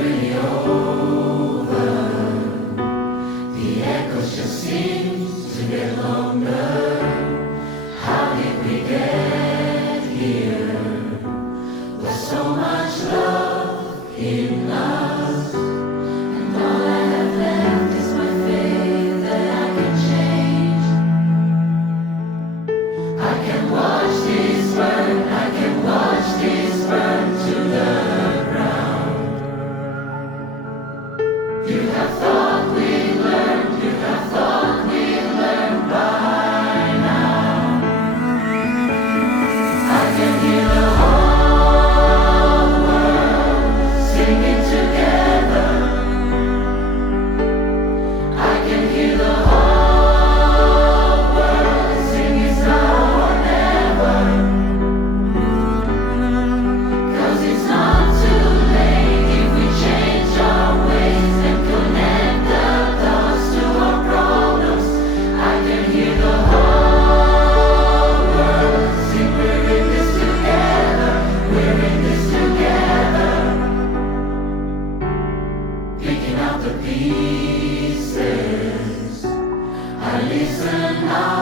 really over. The echoes just seem to get longer. How did we get here? With so much love in us, and all I have left is my faith that I can change. I can watch this burn, I can watch this burn to the ground. You have thought we learned, you have thought we learned by now. I can hear the whole world singing together. I can hear the whole world singing now or never. 'Cause it's not too late if we change our ways and connect the dots to our problems. I can hear the whole world sing, we're in this together, we're in this together. Picking out the pieces, I listen now.